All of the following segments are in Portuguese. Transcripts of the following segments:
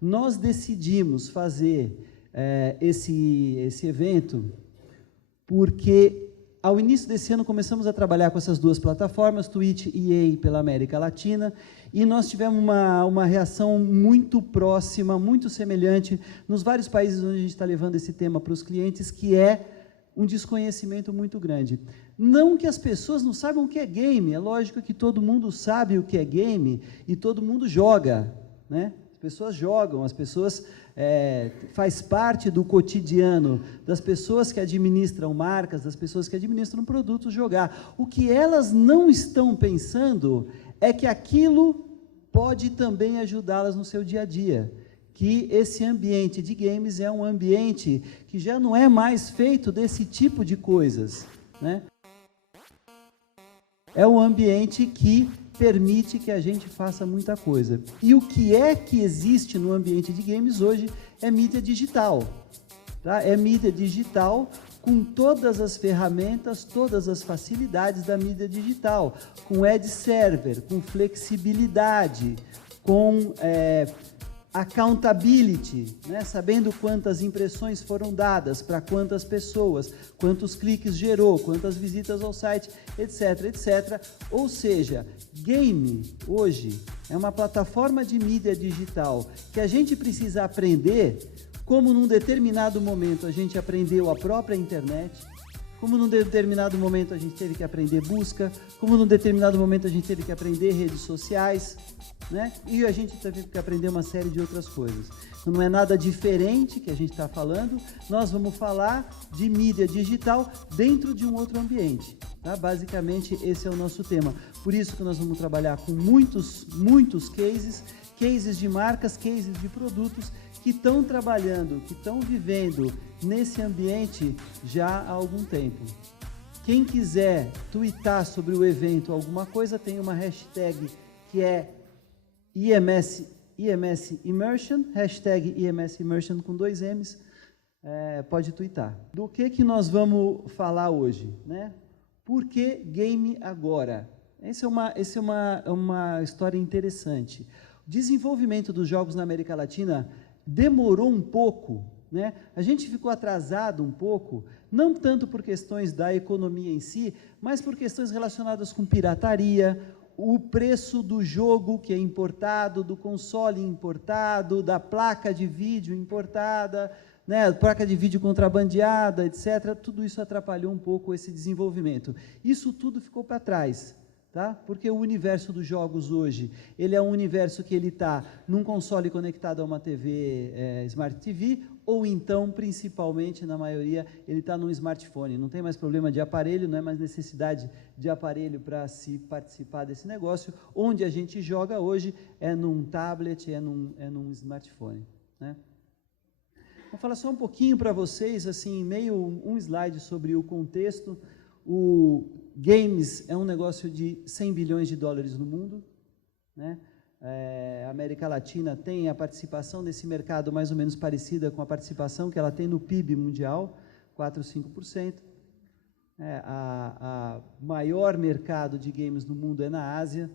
Nós decidimos fazer esse evento porque, ao início desse ano, começamos a trabalhar com essas duas plataformas, Twitch e EA pela América Latina, e nós tivemos uma reação muito próxima, muito semelhante, nos vários países onde a gente está levando esse tema para os clientes, que é um desconhecimento muito grande. Não que as pessoas não saibam o que é game, é lógico que todo mundo sabe o que é game e todo mundo joga, né? As pessoas jogam, as pessoas faz parte do cotidiano das pessoas que administram marcas, das pessoas que administram produtos jogar. O que elas não estão pensando é que aquilo pode também ajudá-las no seu dia a dia, que esse ambiente de games é um ambiente que já não é mais feito desse tipo de coisas, né? É um ambiente que permite que a gente faça muita coisa. E o que é que existe no ambiente de games hoje é mídia digital. Tá? É mídia digital com todas as ferramentas, todas as facilidades da mídia digital, com ad server, com flexibilidade, com accountability, né? Sabendo quantas impressões foram dadas, para quantas pessoas, quantos cliques gerou, quantas visitas ao site, etc, etc. Ou seja, game hoje é uma plataforma de mídia digital que a gente precisa aprender, como num determinado momento a gente aprendeu a própria internet, como num determinado momento a gente teve que aprender busca, como num determinado momento a gente teve que aprender redes sociais, né? E a gente teve que aprender uma série de outras coisas. Então, não é nada diferente que a gente está falando, nós vamos falar de mídia digital dentro de um outro ambiente. Tá? Basicamente, esse é o nosso tema. Por isso que nós vamos trabalhar com muitos cases de marcas, cases de produtos que estão trabalhando, que estão vivendo nesse ambiente já há algum tempo. Quem quiser twittar sobre o evento alguma coisa, tem uma hashtag que é IMS Immersion, hashtag IMS Immersion com 2 M's, pode twittar. Do que nós vamos falar hoje, né? Por que game agora? Essa é uma história interessante. O desenvolvimento dos jogos na América Latina demorou um pouco, né? A gente ficou atrasado um pouco, não tanto por questões da economia em si, mas por questões relacionadas com pirataria, o preço do jogo que é importado, do console importado, da placa de vídeo importada, né, placa de vídeo contrabandeada, etc. Tudo isso atrapalhou um pouco esse desenvolvimento. Isso tudo ficou para trás. Tá? Porque o universo dos jogos hoje, ele é um universo que ele está num console conectado a uma TV Smart TV, ou então, principalmente, na maioria, ele está num smartphone. Não tem mais problema de aparelho, não é mais necessidade de aparelho para se participar desse negócio. Onde a gente joga hoje é num tablet, é num smartphone. Né? Vou falar só um pouquinho para vocês, assim, meio um slide sobre o contexto. O games é um negócio de 100 bilhões de dólares no mundo, né? A América Latina tem a participação nesse mercado mais ou menos parecida com a participação que ela tem no PIB mundial, 4 ou 5%. A maior mercado de games no mundo é na Ásia,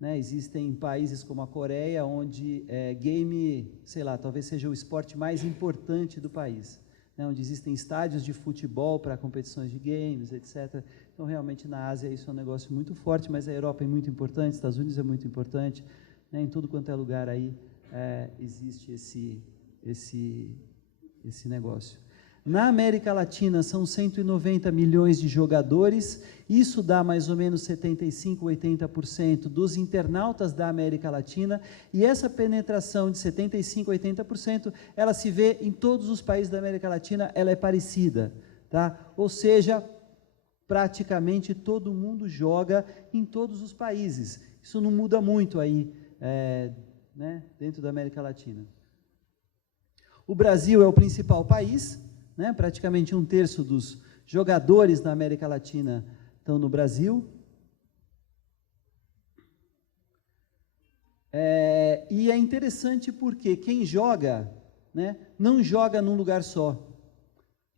né? Existem países como a Coreia, onde game, sei lá, talvez seja o esporte mais importante do país, né? Onde existem estádios de futebol para competições de games, etc. Então, realmente, na Ásia isso é um negócio muito forte, mas a Europa é muito importante, Estados Unidos é muito importante, né? Em tudo quanto é lugar aí existe esse negócio. Na América Latina são 190 milhões de jogadores, isso dá mais ou menos 75%, 80% dos internautas da América Latina, e essa penetração de 75%, 80%, ela se vê em todos os países da América Latina, ela é parecida, tá? Ou seja, praticamente todo mundo joga em todos os países. Isso não muda muito aí, né, dentro da América Latina. O Brasil é o principal país, né, praticamente 1/3 dos jogadores na América Latina estão no Brasil. E é interessante porque quem joga, né, não joga num lugar só.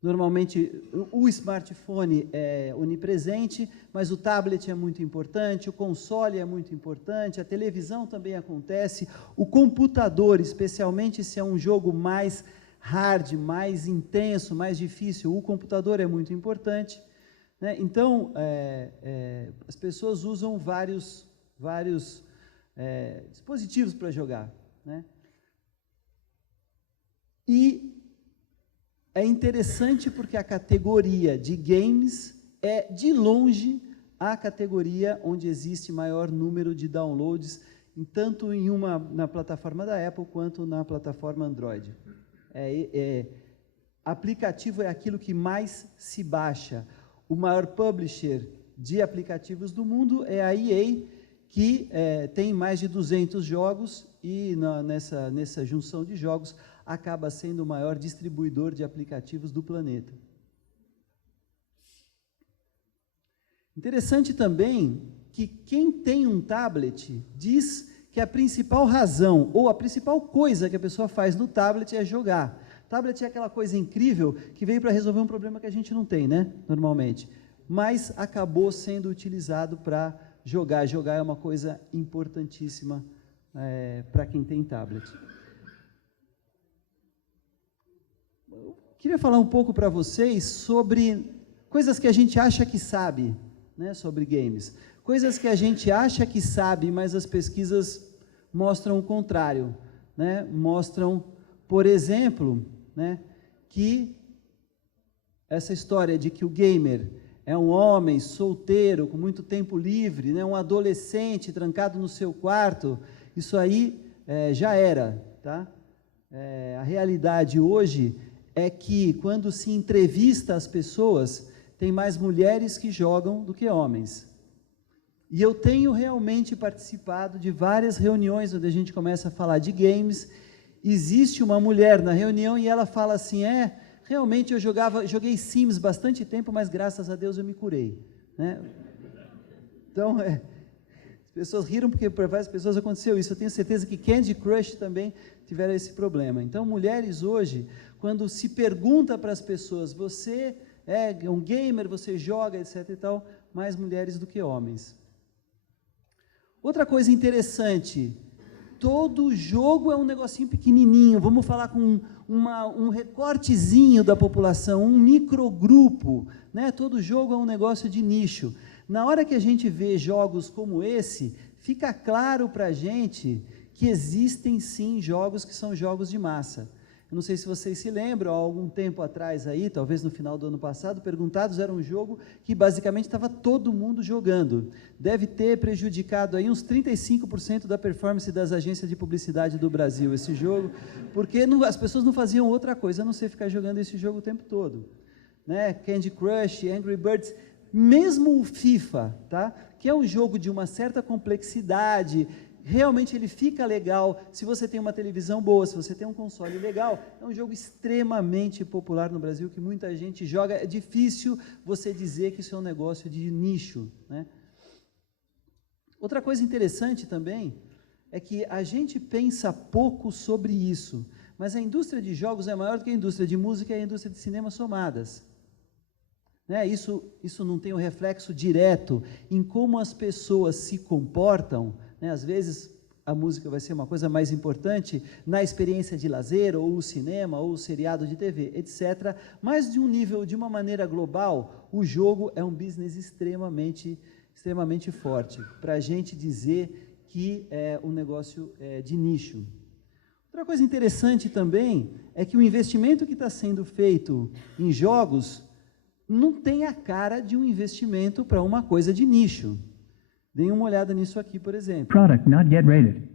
Normalmente, o smartphone é onipresente, mas o tablet é muito importante, o console é muito importante, a televisão também acontece, o computador, especialmente se é um jogo mais hard, mais intenso, mais difícil, o computador é muito importante, né? Então, as pessoas usam vários dispositivos para jogar, né? E é interessante porque a categoria de games é, de longe, a categoria onde existe maior número de downloads, tanto na plataforma da Apple quanto na plataforma Android. Aplicativo é aquilo que mais se baixa. O maior publisher de aplicativos do mundo é a EA, que tem mais de 200 jogos e nessa junção de jogos acaba sendo o maior distribuidor de aplicativos do planeta. Interessante também que quem tem um tablet diz que a principal razão ou a principal coisa que a pessoa faz no tablet é jogar. Tablet é aquela coisa incrível que veio para resolver um problema que a gente não tem, né, normalmente, mas acabou sendo utilizado para jogar. Jogar é uma coisa importantíssima para quem tem tablet. Eu queria falar um pouco para vocês sobre coisas que a gente acha que sabe, né, sobre games. Coisas que a gente acha que sabe, mas as pesquisas mostram o contrário, né? Mostram, por exemplo, né, que essa história de que o gamer é um homem solteiro, com muito tempo livre, né, um adolescente trancado no seu quarto, isso aí já era, tá? A realidade hoje é que, quando se entrevista as pessoas, tem mais mulheres que jogam do que homens. E eu tenho realmente participado de várias reuniões onde a gente começa a falar de games. Existe uma mulher na reunião e ela fala assim, realmente eu joguei Sims bastante tempo, mas graças a Deus eu me curei, né? Então, as pessoas riram porque para várias pessoas aconteceu isso. Eu tenho certeza que Candy Crush também tiveram esse problema. Então, mulheres hoje, quando se pergunta para as pessoas, você é um gamer, você joga, etc e tal, mais mulheres do que homens. Outra coisa interessante, todo jogo é um negocinho pequenininho, vamos falar com um recortezinho da população, um microgrupo, né? Todo jogo é um negócio de nicho. Na hora que a gente vê jogos como esse, fica claro para a gente que existem sim jogos que são jogos de massa. Eu não sei se vocês se lembram, há algum tempo atrás aí, talvez no final do ano passado, Perguntados era um jogo que basicamente estava todo mundo jogando. Deve ter prejudicado aí uns 35% da performance das agências de publicidade do Brasil, esse jogo, porque as pessoas não faziam outra coisa a não ser ficar jogando esse jogo o tempo todo, né? Candy Crush, Angry Birds, mesmo o FIFA, tá? Que é um jogo de uma certa complexidade, realmente ele fica legal se você tem uma televisão boa, se você tem um console legal. É um jogo extremamente popular no Brasil, que muita gente joga. É difícil você dizer que isso é um negócio de nicho, né? Outra coisa interessante também é que a gente pensa pouco sobre isso, mas a indústria de jogos é maior do que a indústria de música e a indústria de cinema somadas, né? Isso não tem um reflexo direto em como as pessoas se comportam, né? Às vezes a música vai ser uma coisa mais importante na experiência de lazer, ou o cinema, ou o seriado de TV, etc. Mas de uma maneira global, o jogo é um business extremamente forte, para a gente dizer que é um negócio de nicho. Outra coisa interessante também é que o investimento que está sendo feito em jogos não tem a cara de um investimento para uma coisa de nicho. Deem uma olhada nisso aqui, por exemplo. Product not yet rated.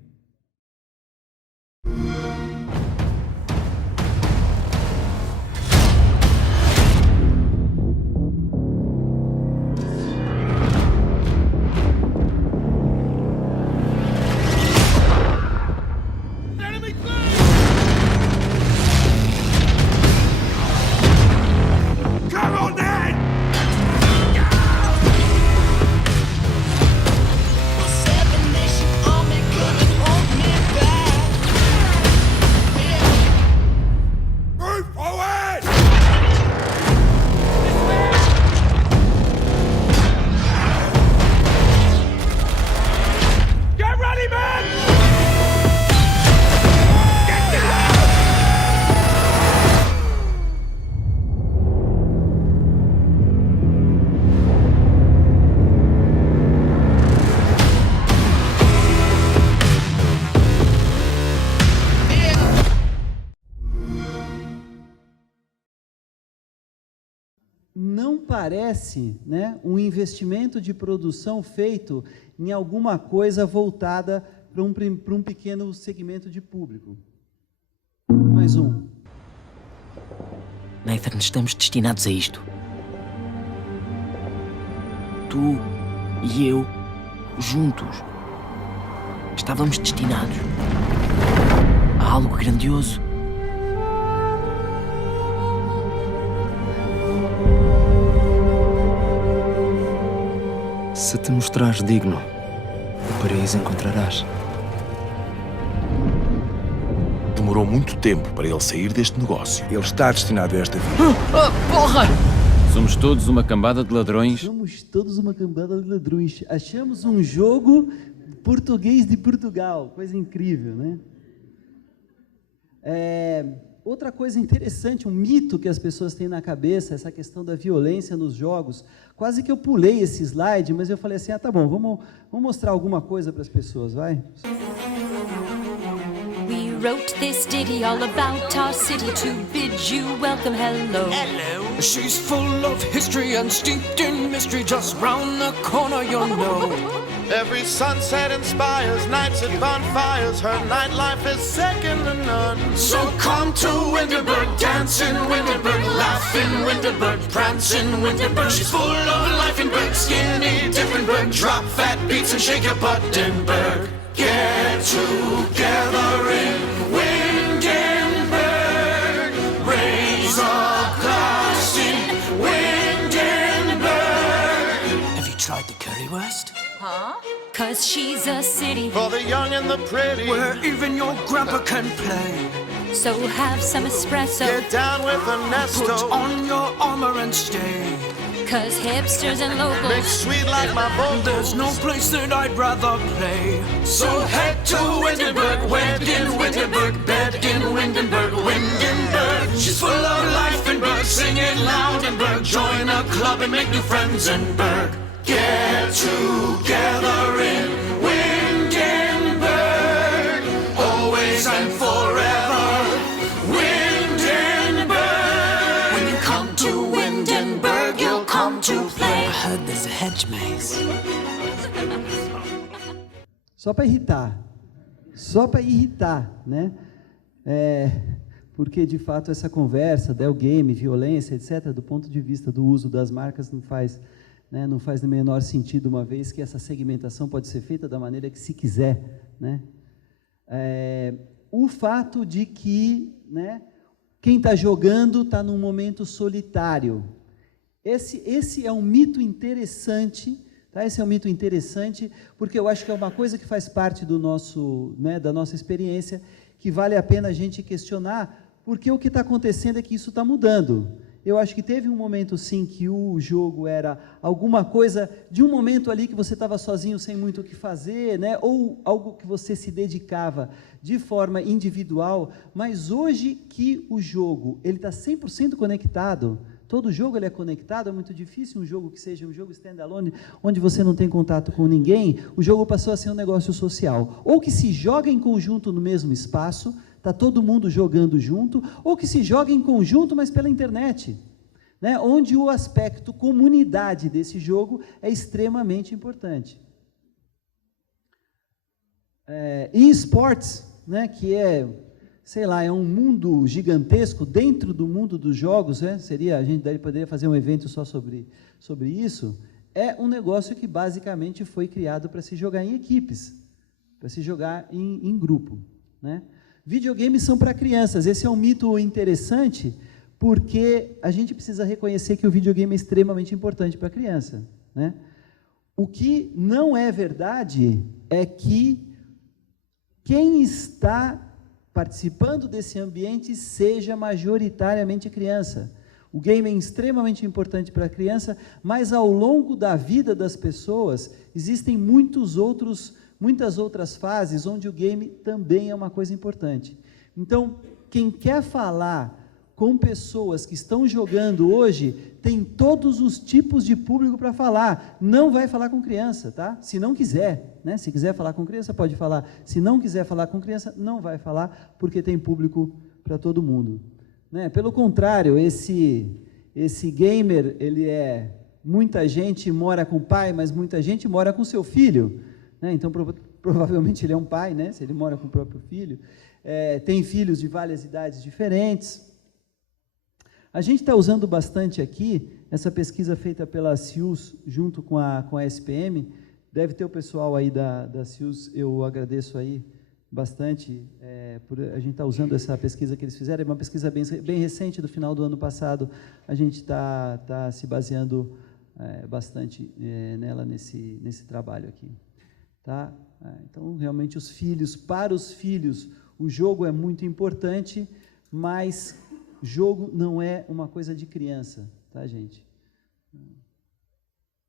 Seven Nation Army coming parece, né, um investimento de produção feito em alguma coisa voltada para um pequeno segmento de público. Mais um. Nathan, estamos destinados a isto. Tu e eu, juntos, estávamos destinados a algo grandioso. Se te mostrares digno, o paraíso encontrarás. Demorou muito tempo para ele sair deste negócio. Ele está destinado a esta vida. Porra! Somos todos uma cambada de ladrões. Somos todos uma cambada de ladrões. Achamos um jogo português de Portugal. Coisa incrível, né? Outra coisa interessante, um mito que as pessoas têm na cabeça, essa questão da violência nos jogos. Quase que eu pulei esse slide, mas eu falei assim, tá bom, vamos mostrar alguma coisa para as pessoas, vai? We wrote this ditty all about our city to bid you welcome, hello. Hello. She's full of history and steeped in mystery. Just round the corner, you'll know. Every sunset inspires nights at bonfires. Her nightlife is second to none. So come to Winterberg, dance in Winterberg, laugh in Winterberg, prance in Winterberg. She's full of life in Berg, skinny Diffenberg, drop fat beats and shake your butt in Berg. Get together in Windenburg, raise a glass in Windenburg. Have you tried the currywurst? Cause she's a city, For the young and the pretty. Where even your grandpa can play. so have some espresso. Get down with Put Ernesto. on your armor and stay. Cause hipsters and Make locals, sweet like my There's vocals. no place that I'd rather play. So head to Windenburg, wed in Windenburg, bed in Windenburg, Windenburg. She's full of life in Berg, sing it loud in Berg. Join a club and make new friends in Berg. Get together in Windenburg, always and forever. Windenburg. When you come to Windenburg, you'll come to play. I heard there's a hedge maze. Só para irritar. Só para irritar, né? Porque, de fato, essa conversa, Del Game, violência, etc., do ponto de vista do uso das marcas, não faz no menor sentido, uma vez que essa segmentação pode ser feita da maneira que se quiser, né? O fato de que, né, quem está jogando está num momento solitário. Esse é um mito interessante, tá? Esse é um mito interessante, porque eu acho que é uma coisa que faz parte do nosso, né, da nossa experiência, que vale a pena a gente questionar, porque o que está acontecendo é que isso está mudando. Eu acho que teve um momento, sim, que o jogo era alguma coisa, de um momento ali que você estava sozinho, sem muito o que fazer, né? Ou algo que você se dedicava de forma individual, mas hoje que o jogo está 100% conectado, todo jogo ele é conectado, é muito difícil um jogo que seja um jogo standalone, onde você não tem contato com ninguém, o jogo passou a ser um negócio social, ou que se joga em conjunto no mesmo espaço, está todo mundo jogando junto, ou que se joga em conjunto, mas pela internet, né? Onde o aspecto comunidade desse jogo é extremamente importante. eSports, né, que é, sei lá, é um mundo gigantesco dentro do mundo dos jogos, né? A gente poderia fazer um evento só sobre isso, é um negócio que basicamente foi criado para se jogar em equipes, para se jogar em grupo, né? Videogames são para crianças. Esse é um mito interessante, porque a gente precisa reconhecer que o videogame é extremamente importante para a criança, né? O que não é verdade é que quem está participando desse ambiente seja majoritariamente criança. O game é extremamente importante para a criança, mas ao longo da vida das pessoas existem muitas outras fases onde o game também é uma coisa importante. Então, quem quer falar com pessoas que estão jogando hoje, tem todos os tipos de público para falar. Não vai falar com criança, tá? Se não quiser, né? Se quiser falar com criança, pode falar. Se não quiser falar com criança, não vai falar, porque tem público para todo mundo, né? Pelo contrário, esse esse gamer, ele muita gente mora com o pai, mas muita gente mora com seu filho, né? Então, provavelmente ele é um pai, né? Se ele mora com o próprio filho. Tem filhos de várias idades diferentes. A gente está usando bastante aqui, essa pesquisa feita pela CIUS, junto com a SPM, deve ter o pessoal aí da CIUS, eu agradeço aí bastante, por a gente estar usando essa pesquisa que eles fizeram, é uma pesquisa bem recente, do final do ano passado, a gente está se baseando bastante nela, nesse trabalho aqui. Tá? Então, realmente, para os filhos, o jogo é muito importante, mas jogo não é uma coisa de criança, tá, gente?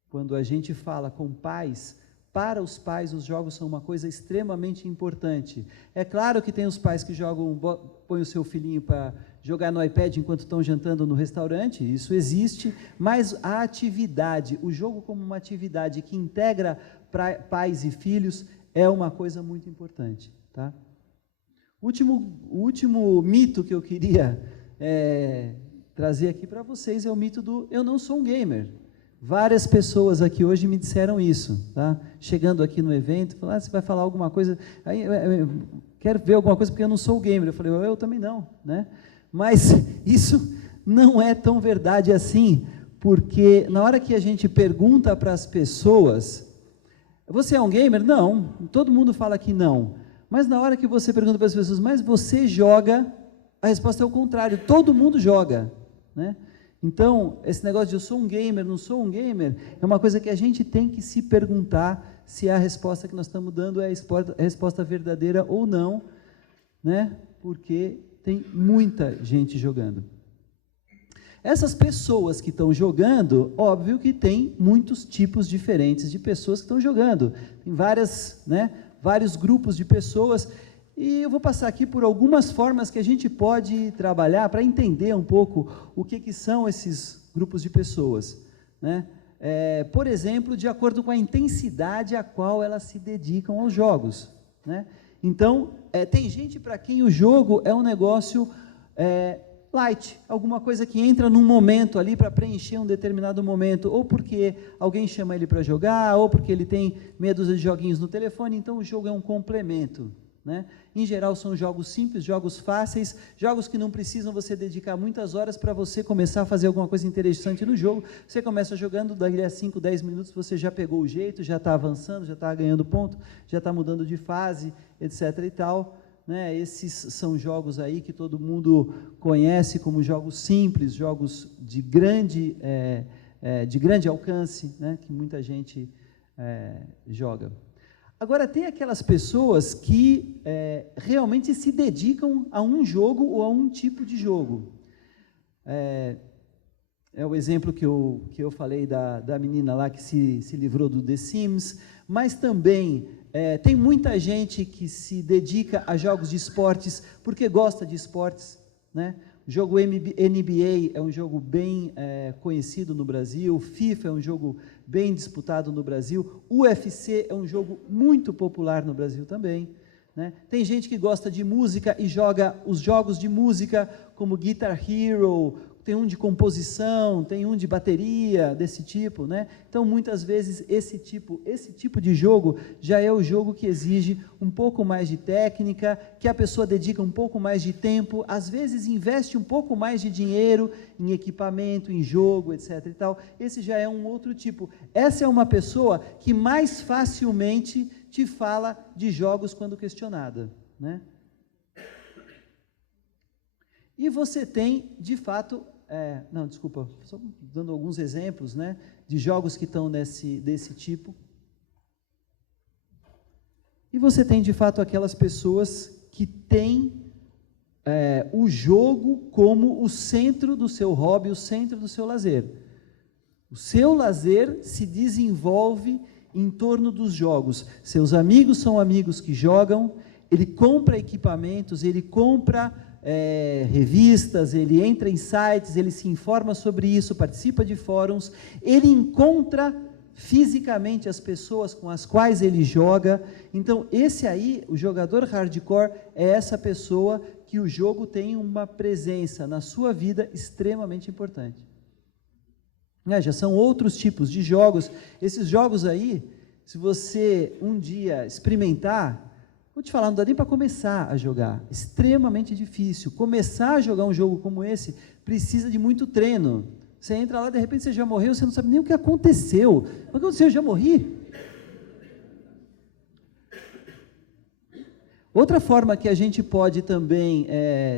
Quando a gente fala com pais, para os pais, os jogos são uma coisa extremamente importante. É claro que tem os pais que põem o seu filhinho para jogar no iPad enquanto estão jantando no restaurante, isso existe, mas a atividade, o jogo como uma atividade que integra pais e filhos, é uma coisa muito importante. Tá? O último mito que eu queria trazer aqui para vocês é o mito do eu não sou um gamer. Várias pessoas aqui hoje me disseram isso, tá? Chegando aqui no evento, falaram, você vai falar alguma coisa, aí eu quero ver alguma coisa porque eu não sou gamer. Eu falei, eu também não, né? Mas isso não é tão verdade assim, porque na hora que a gente pergunta para as pessoas, você é um gamer? Não, todo mundo fala que não, mas na hora que você pergunta para as pessoas, mas você joga? A resposta é o contrário, todo mundo joga, né? Então, esse negócio de eu sou um gamer, não sou um gamer, é uma coisa que a gente tem que se perguntar se a resposta que nós estamos dando é a resposta verdadeira ou não, né? Porque tem muita gente jogando. Essas pessoas que estão jogando, óbvio que tem muitos tipos diferentes de pessoas que estão jogando. Tem vários grupos de pessoas. E eu vou passar aqui por algumas formas que a gente pode trabalhar para entender um pouco o que são esses grupos de pessoas, né? Por exemplo, de acordo com a intensidade a qual elas se dedicam aos jogos, né? Então, tem gente para quem o jogo é um negócio light, alguma coisa que entra num momento ali para preencher um determinado momento, ou porque alguém chama ele para jogar, ou porque ele tem meia dúzia de joguinhos no telefone, então o jogo é um complemento, né? Em geral são jogos simples, jogos fáceis, jogos que não precisam você dedicar muitas horas para você começar a fazer alguma coisa interessante no jogo. Você começa jogando, dali a 5, 10 minutos você já pegou o jeito, já está avançando, já está ganhando ponto, já está mudando de fase, etc. e tal, né? Esses são jogos aí que todo mundo conhece como jogos simples, jogos de grande alcance, né? Que muita gente joga. Agora, tem aquelas pessoas que realmente se dedicam a um jogo ou a um tipo de jogo. É o exemplo que eu falei da menina lá que se livrou do The Sims, mas também tem muita gente que se dedica a jogos de esportes porque gosta de esportes, né? O jogo NBA é um jogo bem conhecido no Brasil, FIFA é um jogo bem disputado no Brasil, UFC é um jogo muito popular no Brasil também, né? Tem gente que gosta de música e joga os jogos de música como Guitar Hero, tem um de composição, tem um de bateria, desse tipo, né? Então, muitas vezes, esse tipo de jogo já é o jogo que exige um pouco mais de técnica, que a pessoa dedica um pouco mais de tempo, às vezes investe um pouco mais de dinheiro em equipamento, em jogo, etc. e tal. Esse já é um outro tipo. Essa é uma pessoa que mais facilmente te fala de jogos quando questionada, né? E você tem, de fato, só dando alguns exemplos, né, de jogos que estão desse tipo. E você tem, de fato, aquelas pessoas que têm o jogo como o centro do seu hobby, o centro do seu lazer. O seu lazer se desenvolve em torno dos jogos. Seus amigos são amigos que jogam, ele compra equipamentos, ele compra revistas, ele entra em sites, ele se informa sobre isso, participa de fóruns, ele encontra fisicamente as pessoas com as quais ele joga. Então, esse aí, o jogador hardcore, é essa pessoa que o jogo tem uma presença na sua vida extremamente importante. né? Já são outros tipos de jogos. Esses jogos aí, se você um dia experimentar, vou te falar, não dá nem para começar a jogar, extremamente difícil. Começar a jogar um jogo como esse precisa de muito treino. Você entra lá, de repente você já morreu, você não sabe nem o que aconteceu. O que aconteceu? Eu já morri? Outra forma que a gente pode também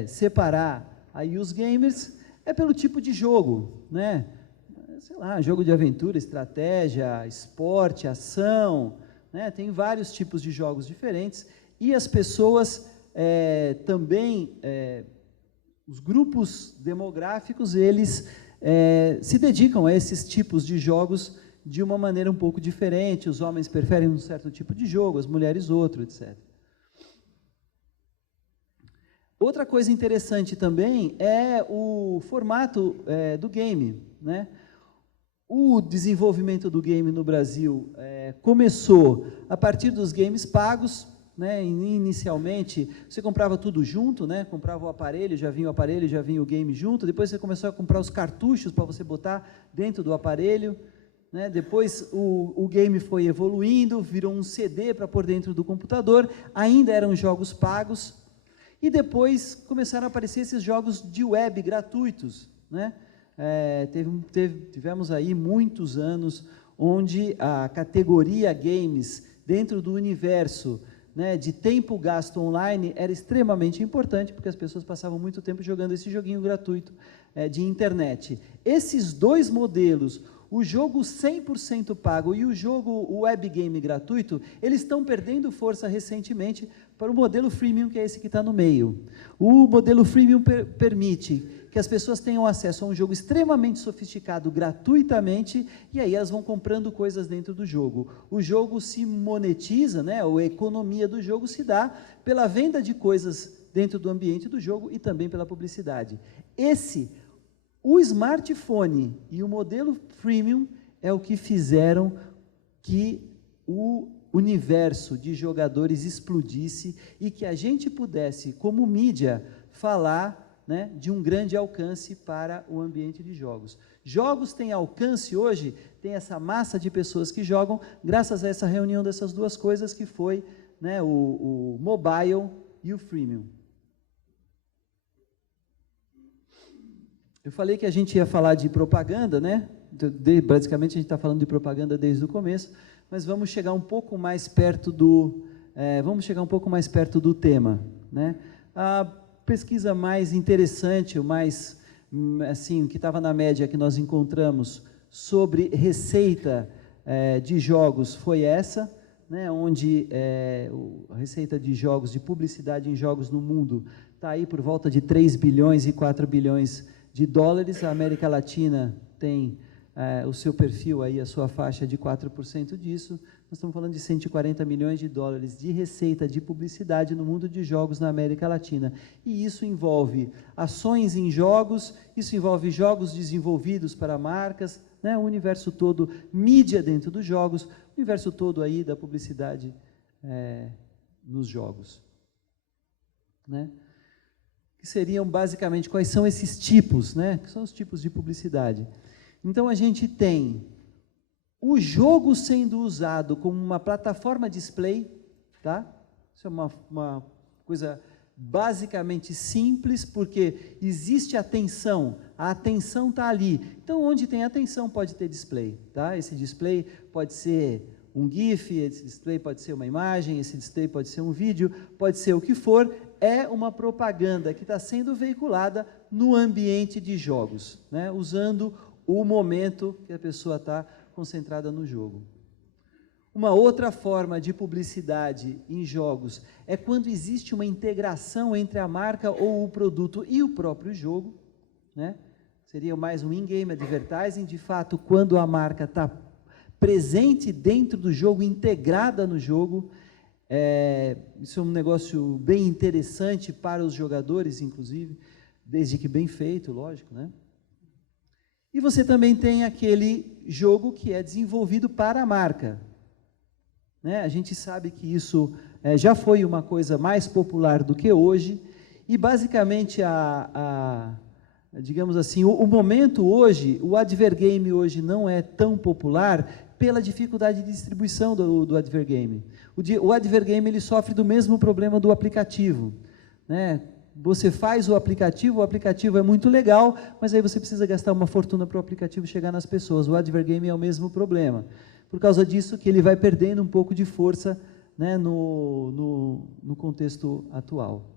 separar aí os gamers é pelo tipo de jogo, né? Sei lá, jogo de aventura, estratégia, esporte, ação, né? Tem vários tipos de jogos diferentes e as pessoas também, os grupos demográficos, eles se dedicam a esses tipos de jogos de uma maneira um pouco diferente. Os homens preferem um certo tipo de jogo, as mulheres outro, etc. Outra coisa interessante também é o formato do game, né? O desenvolvimento do game no Brasil começou a partir dos games pagos, né? Inicialmente, você comprava tudo junto, né? Comprava o aparelho, já vinha o game junto, depois você começou a comprar os cartuchos para você botar dentro do aparelho, né? Depois o game foi evoluindo, virou um CD para pôr dentro do computador, ainda eram jogos pagos, e depois começaram a aparecer esses jogos de web gratuitos, né? Tivemos aí muitos anos onde a categoria games dentro do universo, né, de tempo gasto online era extremamente importante, porque as pessoas passavam muito tempo jogando esse joguinho gratuito de internet. Esses dois modelos, o jogo 100% pago e o jogo web game gratuito, eles estão perdendo força recentemente para o modelo freemium, que é esse que está no meio. O modelo freemium permite que as pessoas tenham acesso a um jogo extremamente sofisticado gratuitamente, e aí elas vão comprando coisas dentro do jogo. O jogo se monetiza, né, a economia do jogo se dá pela venda de coisas dentro do ambiente do jogo e também pela publicidade. O smartphone e o modelo freemium é o que fizeram que o universo de jogadores explodisse e que a gente pudesse, como mídia, falar, né, de um grande alcance para o ambiente de jogos. Jogos têm alcance hoje, tem essa massa de pessoas que jogam, graças a essa reunião dessas duas coisas que foi, né, o mobile e o freemium. Eu falei que a gente ia falar de propaganda, né? Basicamente a gente está falando de propaganda desde o começo, mas vamos chegar um pouco mais perto do tema, né? A pesquisa mais interessante, o mais assim, que estava na média que nós encontramos sobre receita de jogos foi essa, né? Onde a receita de jogos, de publicidade em jogos no mundo está aí por volta de 3 bilhões e 4 bilhões de dólares. A América Latina tem o seu perfil, aí, a sua faixa de 4% disso. Nós estamos falando de 140 milhões de dólares de receita de publicidade no mundo de jogos na América Latina. E isso envolve ações em jogos, isso envolve jogos desenvolvidos para marcas, né, o universo todo, mídia dentro dos jogos, o universo todo aí da publicidade nos jogos, né? Que seriam basicamente, quais são esses tipos, né? Que são os tipos de publicidade. Então a gente tem o jogo sendo usado como uma plataforma display, tá? Isso é uma coisa basicamente simples, porque existe atenção, a atenção está ali. Então, onde tem atenção pode ter display, tá? Esse display pode ser um GIF, esse display pode ser uma imagem, esse display pode ser um vídeo, pode ser o que for, é uma propaganda que está sendo veiculada no ambiente de jogos, né? Usando o momento que a pessoa está concentrada no jogo. Uma outra forma de publicidade em jogos é quando existe uma integração entre a marca ou o produto e o próprio jogo, né? Seria mais um in-game advertising, de fato, quando a marca está presente dentro do jogo, integrada no jogo. Isso é um negócio bem interessante para os jogadores, inclusive, desde que bem feito, lógico, né? E você também tem aquele jogo que é desenvolvido para a marca, né? A gente sabe que isso já foi uma coisa mais popular do que hoje, e basicamente digamos assim, o momento hoje, o Advergame hoje não é tão popular pela dificuldade de distribuição do Advergame. O Advergame ele sofre do mesmo problema do aplicativo, né? Você faz o aplicativo é muito legal, mas aí você precisa gastar uma fortuna para o aplicativo chegar nas pessoas. O Advergame é o mesmo problema. Por causa disso que ele vai perdendo um pouco de força, né, no contexto atual.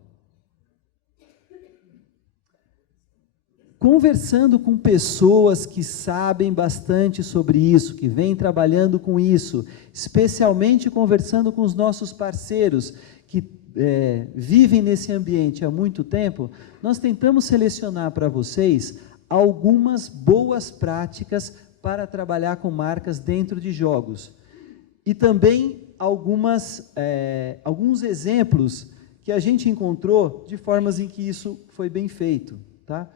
Conversando com pessoas que sabem bastante sobre isso, que vêm trabalhando com isso, especialmente conversando com os nossos parceiros, que vivem nesse ambiente há muito tempo, nós tentamos selecionar para vocês algumas boas práticas para trabalhar com marcas dentro de jogos. E também alguns exemplos que a gente encontrou de formas em que isso foi bem feito, tá?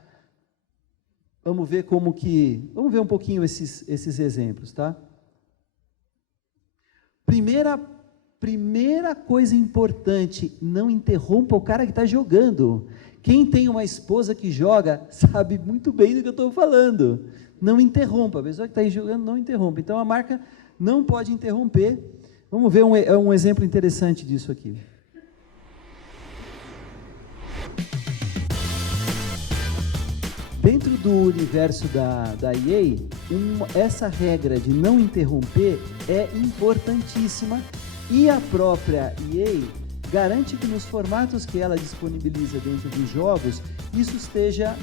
Vamos ver vamos ver um pouquinho esses exemplos, tá? Primeira coisa importante, não interrompa o cara que está jogando. Quem tem uma esposa que joga, sabe muito bem do que eu estou falando. Não interrompa, a pessoa que está jogando não interrompa. Então, a marca não pode interromper. Vamos ver um exemplo interessante disso aqui. Dentro do universo da EA, essa regra de não interromper é importantíssima e a própria EA garante que nos formatos que ela disponibiliza dentro dos jogos, isso esteja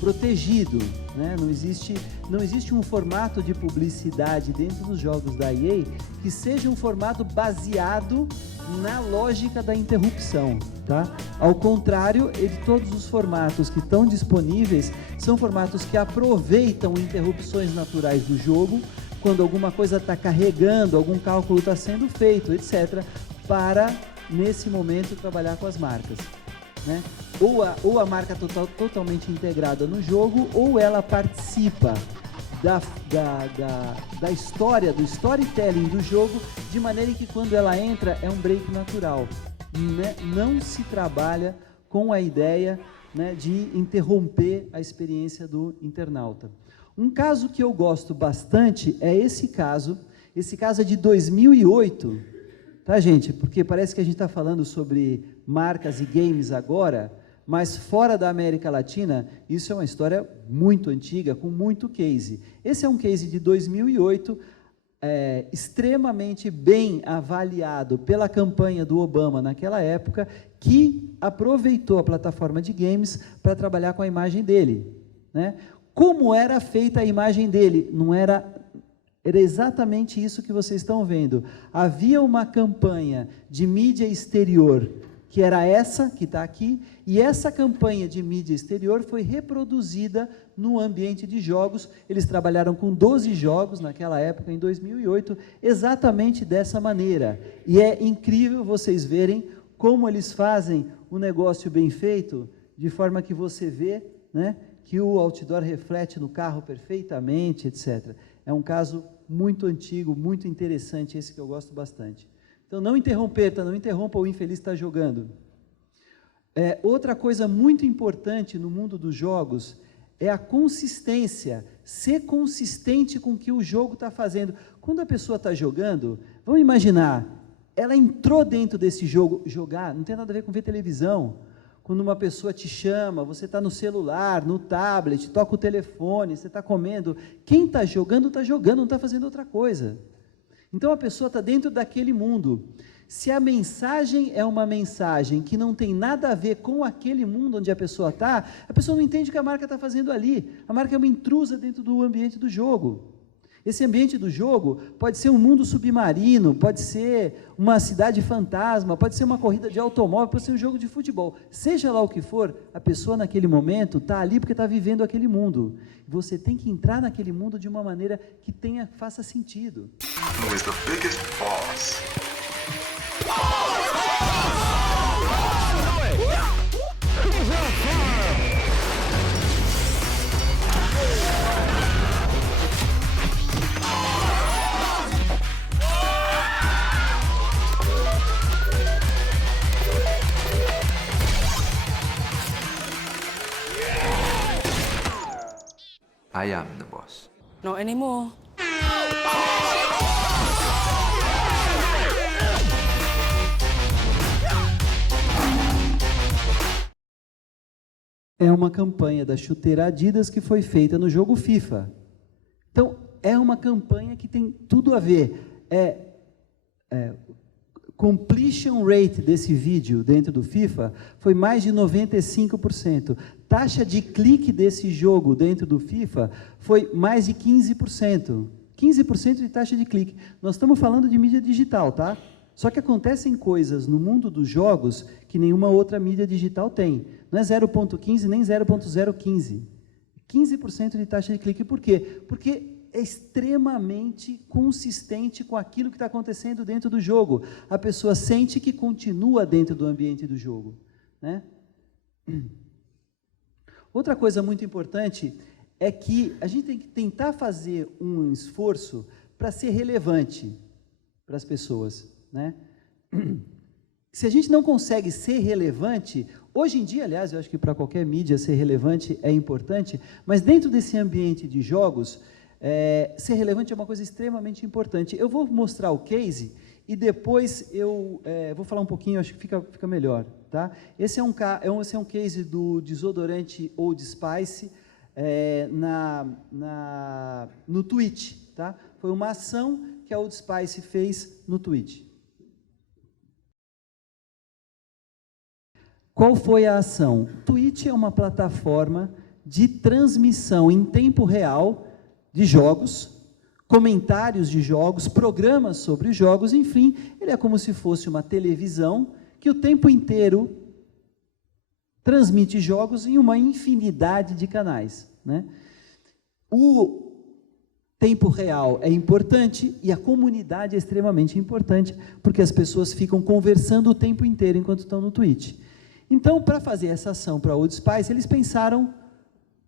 protegido, né? Não existe um formato de publicidade dentro dos jogos da EA que seja um formato baseado na lógica da interrupção, tá? Ao contrário, todos os formatos que estão disponíveis são formatos que aproveitam interrupções naturais do jogo, quando alguma coisa está carregando, algum cálculo está sendo feito, etc., para, nesse momento, trabalhar com as marcas, né? Ou a marca totalmente integrada no jogo, ou ela participa da história, do storytelling do jogo, de maneira que quando ela entra é um break natural, né? Não se trabalha com a ideia, né, de interromper a experiência do internauta. Um caso que eu gosto bastante é esse caso é de 2008, tá, gente? Porque parece que a gente está falando sobre marcas e games agora, mas fora da América Latina, isso é uma história muito antiga, com muito case. Esse é um case de 2008, extremamente bem avaliado pela campanha do Obama naquela época, que aproveitou a plataforma de games para trabalhar com a imagem dele, né? Como era feita a imagem dele? Era exatamente isso que vocês estão vendo. Havia uma campanha de mídia exterior, que era essa que está aqui, e essa campanha de mídia exterior foi reproduzida no ambiente de jogos. Eles trabalharam com 12 jogos naquela época, em 2008, exatamente dessa maneira. E é incrível vocês verem como eles fazem um negócio bem feito, de forma que você vê, né, que o outdoor reflete no carro perfeitamente, etc. É um caso muito antigo, muito interessante, esse que eu gosto bastante. Então, não interrompa, o infeliz está jogando. Outra coisa muito importante no mundo dos jogos é a consistência, ser consistente com o que o jogo está fazendo. Quando a pessoa está jogando, vamos imaginar, ela entrou dentro desse jogo, jogar, não tem nada a ver com ver televisão. Quando uma pessoa te chama, você está no celular, no tablet, toca o telefone, você está comendo, quem está jogando, não está fazendo outra coisa. Então, a pessoa está dentro daquele mundo. Se a mensagem é uma mensagem que não tem nada a ver com aquele mundo onde a pessoa não entende o que a marca está fazendo ali. A marca é uma intrusa dentro do ambiente do jogo. Esse ambiente do jogo pode ser um mundo submarino, pode ser uma cidade fantasma, pode ser uma corrida de automóvel, pode ser um jogo de futebol. Seja lá o que for, a pessoa naquele momento está ali porque está vivendo aquele mundo. Você tem que entrar naquele mundo de uma maneira que faça sentido. Who is the biggest boss? I am the boss. Not anymore. É uma campanha da chuteira Adidas que foi feita no jogo FIFA. Então, é uma campanha que tem tudo a ver. Completion rate desse vídeo dentro do FIFA foi mais de 95%. Taxa de clique desse jogo dentro do FIFA foi mais de 15%. 15% de taxa de clique. Nós estamos falando de mídia digital, tá? Só que acontecem coisas no mundo dos jogos que nenhuma outra mídia digital tem. Não é 0.15 nem 0.015. 15% de taxa de clique. Por quê? Porque é extremamente consistente com aquilo que está acontecendo dentro do jogo. A pessoa sente que continua dentro do ambiente do jogo, né? Outra coisa muito importante é que a gente tem que tentar fazer um esforço para ser relevante para as pessoas, né? Se a gente não consegue ser relevante, hoje em dia, aliás, eu acho que para qualquer mídia ser relevante é importante, mas dentro desse ambiente de jogos, ser relevante é uma coisa extremamente importante. Eu vou mostrar o case e depois eu vou falar um pouquinho, acho que fica melhor. Tá? Esse é um case do desodorante Old Spice no Twitch. Tá? Foi uma ação que a Old Spice fez no Twitch. Qual foi a ação? Twitch é uma plataforma de transmissão em tempo real de jogos, comentários de jogos, programas sobre jogos, enfim, ele é como se fosse uma televisão que o tempo inteiro transmite jogos em uma infinidade de canais, né? O tempo real é importante e a comunidade é extremamente importante, porque as pessoas ficam conversando o tempo inteiro enquanto estão no Twitch. Então, para fazer essa ação para a Old Spice, eles pensaram: o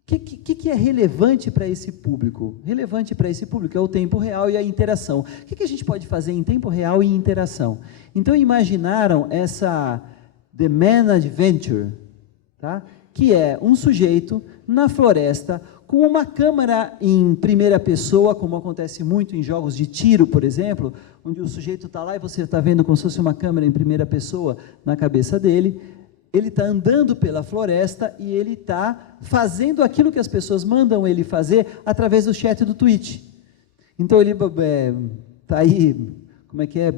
que é relevante para esse público? Relevante para esse público é o tempo real e a interação. O que a gente pode fazer em tempo real e interação? Então, imaginaram essa The Man Adventure, tá? Que é um sujeito na floresta com uma câmera em primeira pessoa, como acontece muito em jogos de tiro, por exemplo, onde o sujeito está lá e você está vendo como se fosse uma câmera em primeira pessoa na cabeça dele. Ele está andando pela floresta e ele está fazendo aquilo que as pessoas mandam ele fazer através do chat do Twitch. Então, ele está aí,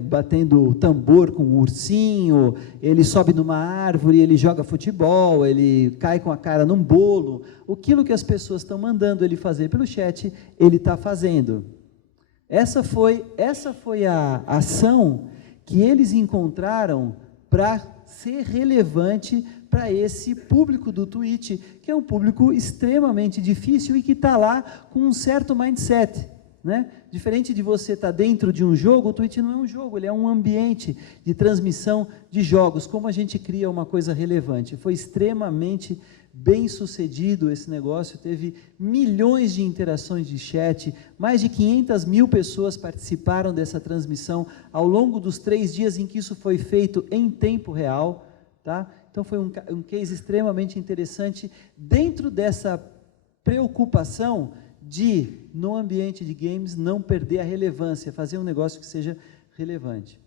batendo tambor com um ursinho, ele sobe numa árvore, ele joga futebol, ele cai com a cara num bolo. Aquilo que as pessoas estão mandando ele fazer pelo chat, ele está fazendo. Essa foi a ação que eles encontraram para ser relevante para esse público do Twitch, que é um público extremamente difícil e que está lá com um certo mindset, né? Diferente de você estar dentro de um jogo, o Twitch não é um jogo, ele é um ambiente de transmissão de jogos. Como a gente cria uma coisa relevante? Foi extremamente bem sucedido esse negócio, teve milhões de interações de chat, mais de 500 mil pessoas participaram dessa transmissão ao longo dos 3 dias em que isso foi feito em tempo real, tá? Então foi um case extremamente interessante dentro dessa preocupação de, no ambiente de games, não perder a relevância, fazer um negócio que seja relevante.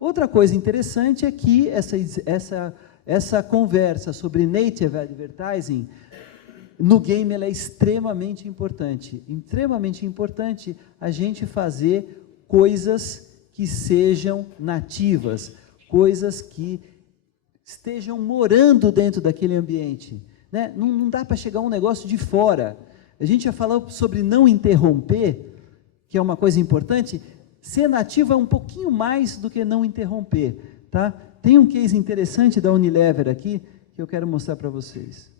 Outra coisa interessante é que essa conversa sobre native advertising no game ela é extremamente importante. Extremamente importante a gente fazer coisas que sejam nativas, coisas que estejam morando dentro daquele ambiente, né? Não dá para chegar um negócio de fora. A gente já falou sobre não interromper, que é uma coisa importante. Ser nativo é um pouquinho mais do que não interromper, tá? Tem um case interessante da Unilever aqui, que eu quero mostrar para vocês.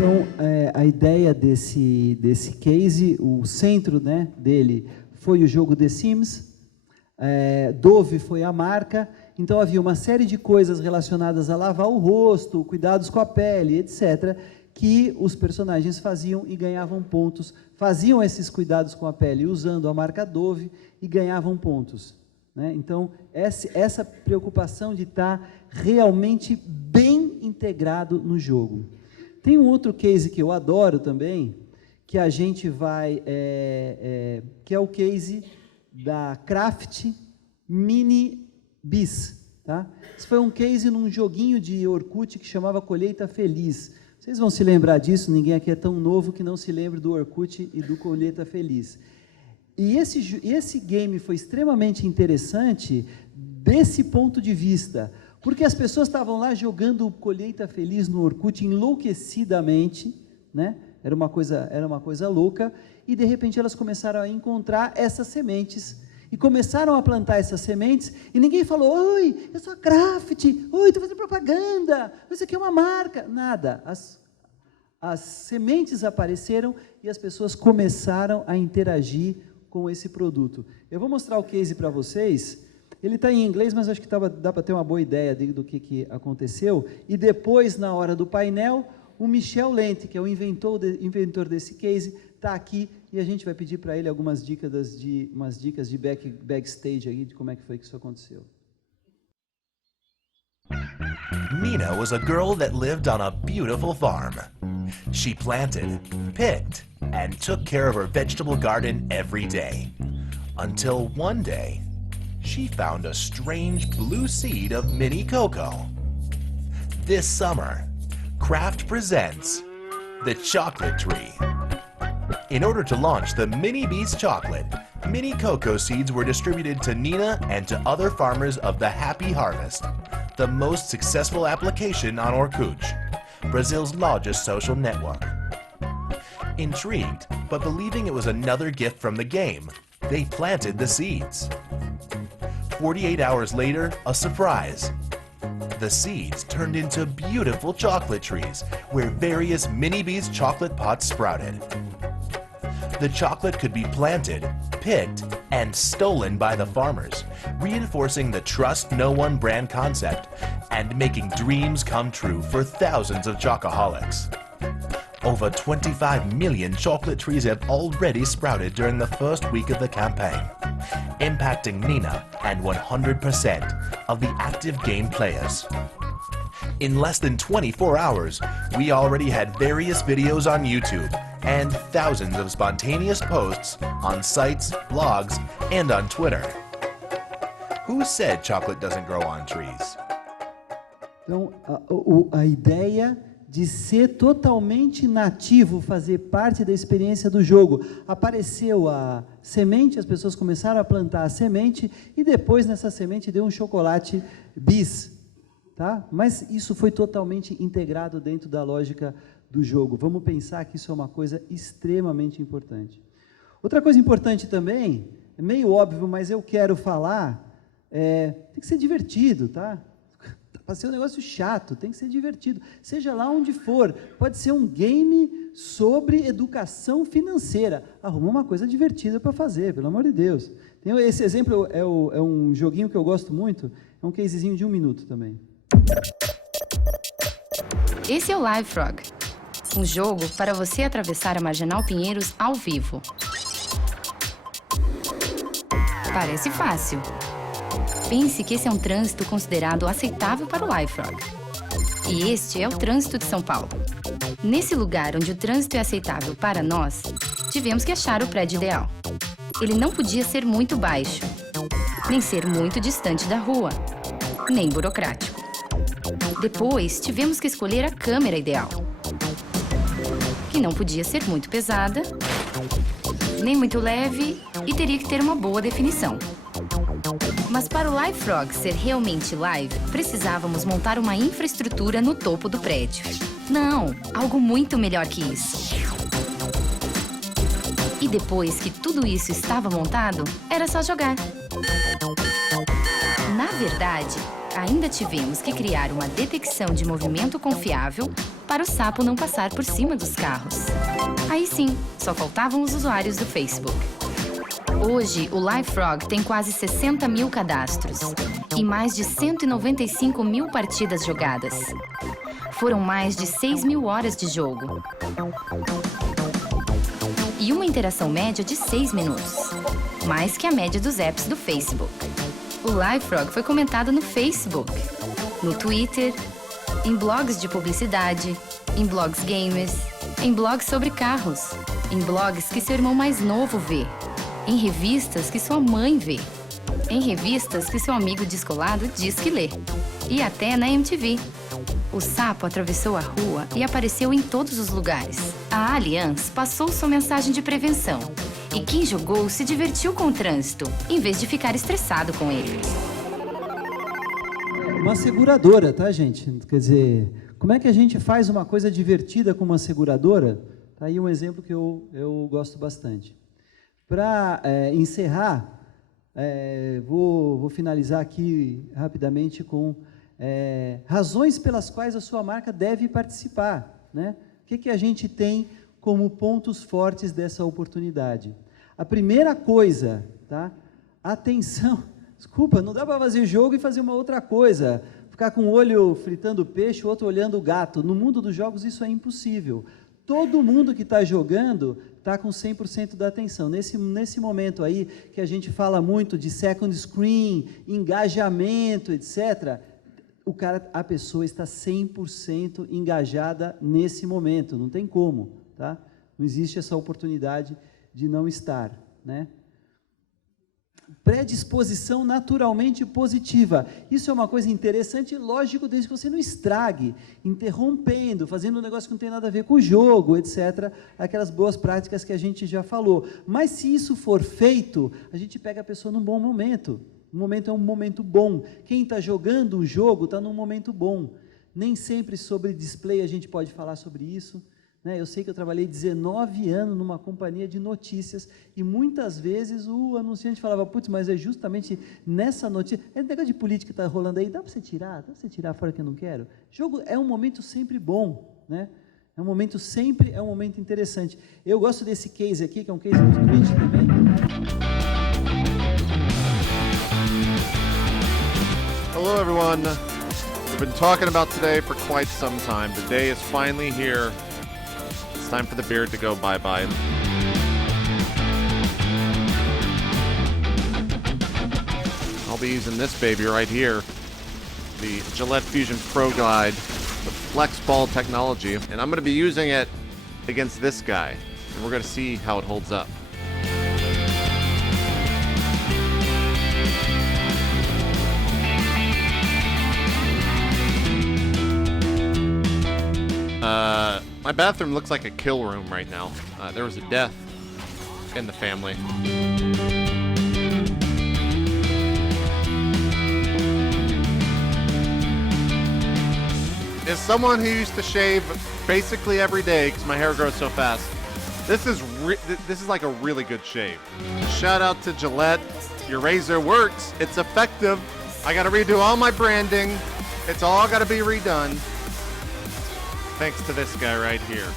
Então, a ideia desse case, o centro, né, dele foi o jogo The Sims, Dove foi a marca, então havia uma série de coisas relacionadas a lavar o rosto, cuidados com a pele, etc., que os personagens faziam e ganhavam pontos, faziam esses cuidados com a pele usando a marca Dove e ganhavam pontos. Né? Então, essa preocupação de estar realmente bem integrado no jogo. Tem um outro case que eu adoro também, que a gente vai, que é o case da Craft Mini Bis. Tá? Esse foi um case num joguinho de Orkut que chamava Colheita Feliz. Vocês vão se lembrar disso, ninguém aqui é tão novo que não se lembre do Orkut e do Colheita Feliz. E esse game foi extremamente interessante desse ponto de vista, porque as pessoas estavam lá jogando Colheita Feliz no Orkut enlouquecidamente, né? Era uma coisa louca, e de repente elas começaram a encontrar essas sementes, e começaram a plantar essas sementes, e ninguém falou, oi, eu sou a Craft, oi, estou fazendo propaganda, isso aqui é uma marca, nada. As sementes apareceram e as pessoas começaram a interagir com esse produto. Eu vou mostrar o case para vocês. Ele está em inglês, mas acho que dá para ter uma boa ideia do que aconteceu. E depois, na hora do painel, o Michel Lente, que é o inventor desse case, está aqui e a gente vai pedir para ele umas dicas de backstage aí, de como é que foi que isso aconteceu. Nina was a girl that lived on a beautiful farm. She planted, picked, and took care of her vegetable garden every day. Until one day, she found a strange blue seed of mini cocoa. This summer, Kraft presents the Chocolate Tree. In order to launch the Mini Beast chocolate, mini cocoa seeds were distributed to Nina and to other farmers of the Happy Harvest, the most successful application on Orkut, Brazil's largest social network. Intrigued, but believing it was another gift from the game, they planted the seeds. 48 hours later, a surprise. The seeds turned into beautiful chocolate trees, where various Mini Beast chocolate pots sprouted. The chocolate could be planted, picked, and stolen by the farmers, reinforcing the Trust No One brand concept and making dreams come true for thousands of chocoholics. Over 25 million chocolate trees have already sprouted during the first week of the campaign, impacting Nina and 100% of the active game players. In less than 24 hours, we already had various videos on YouTube and thousands of spontaneous posts on sites, blogs, and on Twitter. Who said chocolate doesn't grow on trees? Então, a ideia de ser totalmente nativo, fazer parte da experiência do jogo. Apareceu a semente, as pessoas começaram a plantar a semente, e depois nessa semente deu um chocolate bis. Tá? Mas isso foi totalmente integrado dentro da lógica do jogo. Vamos pensar que isso é uma coisa extremamente importante. Outra coisa importante também, é meio óbvio, mas eu quero falar, tem que ser divertido, tá? Para ser um negócio chato, tem que ser divertido. Seja lá onde for, pode ser um game sobre educação financeira. Arruma uma coisa divertida para fazer, pelo amor de Deus. Esse exemplo é um joguinho que eu gosto muito, é um casezinho de 1 minuto também. Esse é o Live Frog, um jogo para você atravessar a Marginal Pinheiros ao vivo. Parece fácil. Pense que esse é um trânsito considerado aceitável para o Live Frog. E este é o trânsito de São Paulo. Nesse lugar onde o trânsito é aceitável para nós, tivemos que achar o prédio ideal. Ele não podia ser muito baixo, nem ser muito distante da rua, nem burocrático. Depois, tivemos que escolher a câmera ideal, que não podia ser muito pesada, nem muito leve e teria que ter uma boa definição. Mas para o Live Frog ser realmente live, precisávamos montar uma infraestrutura no topo do prédio. Não, algo muito melhor que isso. E depois que tudo isso estava montado, era só jogar. Na verdade, ainda tivemos que criar uma detecção de movimento confiável para o sapo não passar por cima dos carros. Aí sim, só faltavam os usuários do Facebook. Hoje, o LiveFrog tem quase 60 mil cadastros e mais de 195 mil partidas jogadas. Foram mais de 6 mil horas de jogo. E uma interação média de 6 minutos. Mais que a média dos apps do Facebook. O LiveFrog foi comentado no Facebook, no Twitter, em blogs de publicidade, em blogs gamers, em blogs sobre carros, em blogs que seu irmão mais novo vê, em revistas que sua mãe vê, em revistas que seu amigo descolado diz que lê, e até na MTV. O sapo atravessou a rua e apareceu em todos os lugares. A Allianz passou sua mensagem de prevenção. E quem jogou se divertiu com o trânsito, em vez de ficar estressado com ele. Uma seguradora, tá, gente? Quer dizer, como é que a gente faz uma coisa divertida com uma seguradora? Tá aí um exemplo que eu gosto bastante. Para encerrar, vou finalizar aqui rapidamente com razões pelas quais a sua marca deve participar, né? O que a gente tem como pontos fortes dessa oportunidade? A primeira coisa, tá? Atenção, desculpa, não dá para fazer jogo e fazer uma outra coisa, ficar com um olho fritando peixe, o outro olhando o gato. No mundo dos jogos isso é impossível. Todo mundo que está jogando está com 100% da atenção. Nesse momento aí, que a gente fala muito de second screen, engajamento, etc., a pessoa está 100% engajada nesse momento, não tem como, tá? Não existe essa oportunidade de não estar, né? Predisposição naturalmente positiva. Isso é uma coisa interessante, lógico, desde que você não estrague, interrompendo, fazendo um negócio que não tem nada a ver com o jogo, etc. Aquelas boas práticas que a gente já falou. Mas se isso for feito, a gente pega a pessoa num bom momento. O momento é um momento bom. Quem está jogando o jogo está num momento bom. Nem sempre sobre display a gente pode falar sobre isso, né? Eu sei que eu trabalhei 19 anos numa companhia de notícias e muitas vezes o anunciante falava, putz, mas é justamente nessa notícia, esse negócio de política que está rolando aí, dá para você tirar? Dá para você tirar fora que eu não quero? Jogo é um momento sempre bom, né? É um momento interessante. Eu gosto desse case aqui, que é um case do Twitch também. Hello, everyone. We've been talking about today for quite some time. The day is finally here. It's time for the beard to go bye-bye. I'll be using this baby right here, the Gillette Fusion Pro Glide, the Flex Ball technology, and I'm going to be using it against this guy, and we're going to see how it holds up. My bathroom looks like a kill room right now. There was a death in the family. As someone who used to shave basically every day because my hair grows so fast, this is like a really good shave. Shout out to Gillette. Your razor works. It's effective. I got to redo all my branding. It's all got to be redone. Thanks to this guy right here.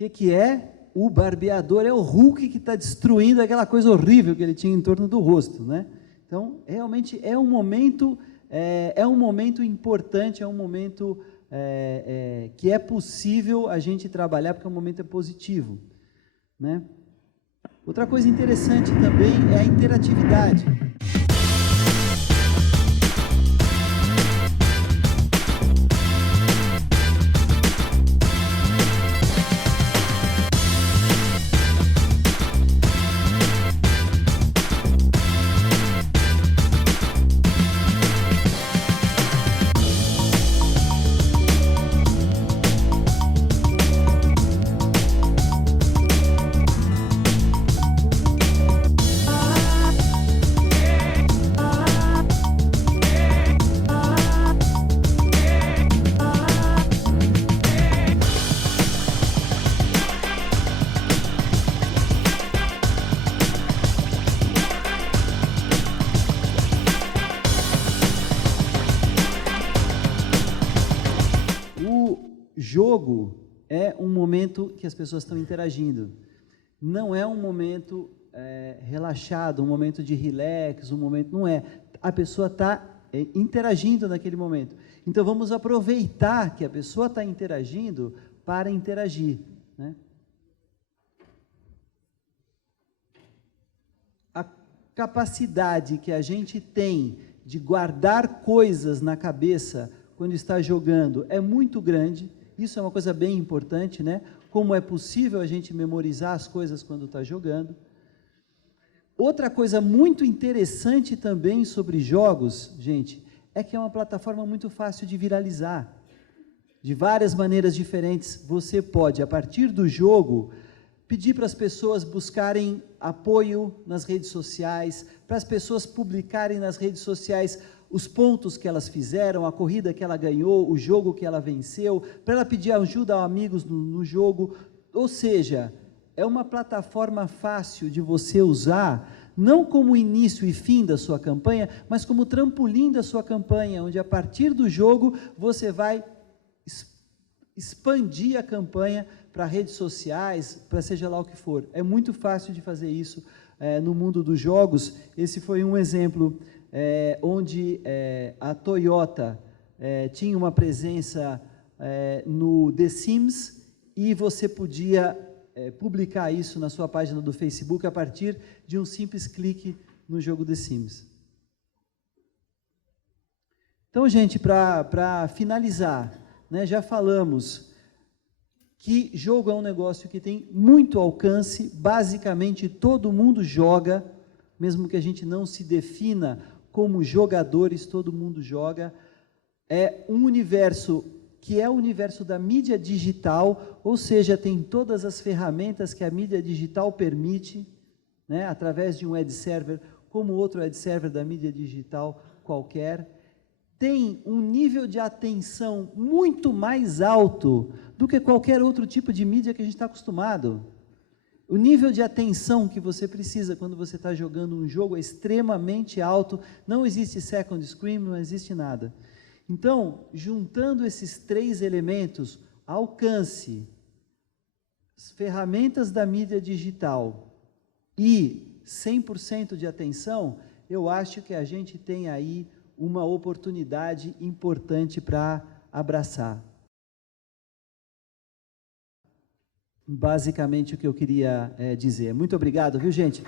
O que é? O barbeador é o Hulk que está destruindo aquela coisa horrível que ele tinha em torno do rosto, né? Então, realmente é um momento importante, é um momento que é possível a gente trabalhar porque o momento é positivo, né? Outra coisa interessante também é a interatividade. jogo é um momento que as pessoas estão interagindo. Não é um momento relaxado, um momento de relax, um momento... Não é. A pessoa está interagindo naquele momento. Então, vamos aproveitar que a pessoa está interagindo para interagir, né? A capacidade que a gente tem de guardar coisas na cabeça quando está jogando é muito grande. Isso é uma coisa bem importante, né? Como é possível a gente memorizar as coisas quando está jogando. Outra coisa muito interessante também sobre jogos, gente, é que é uma plataforma muito fácil de viralizar. De várias maneiras diferentes, você pode, a partir do jogo, pedir para as pessoas buscarem apoio nas redes sociais, para as pessoas publicarem nas redes sociais os pontos que elas fizeram, a corrida que ela ganhou, o jogo que ela venceu, para ela pedir ajuda a amigos no jogo. Ou seja, é uma plataforma fácil de você usar, não como início e fim da sua campanha, mas como trampolim da sua campanha, onde a partir do jogo você vai expandir a campanha para redes sociais, para seja lá o que for. É muito fácil de fazer isso no mundo dos jogos. Esse foi um exemplo onde a Toyota tinha uma presença no The Sims e você podia publicar isso na sua página do Facebook a partir de um simples clique no jogo The Sims. Então, gente, para finalizar, né, já falamos que jogo é um negócio que tem muito alcance, basicamente todo mundo joga, mesmo que a gente não se defina como jogadores, todo mundo joga. É um universo que é o universo da mídia digital, ou seja, tem todas as ferramentas que a mídia digital permite, né, através de um ad server, como outro ad server da mídia digital qualquer. Tem um nível de atenção muito mais alto do que qualquer outro tipo de mídia que a gente está acostumado. O nível de atenção que você precisa quando você está jogando um jogo é extremamente alto, não existe second screen, não existe nada. Então, juntando esses três elementos, alcance, as ferramentas da mídia digital e 100% de atenção, eu acho que a gente tem aí uma oportunidade importante para abraçar. Basicamente o que eu queria dizer. Muito obrigado, viu, gente?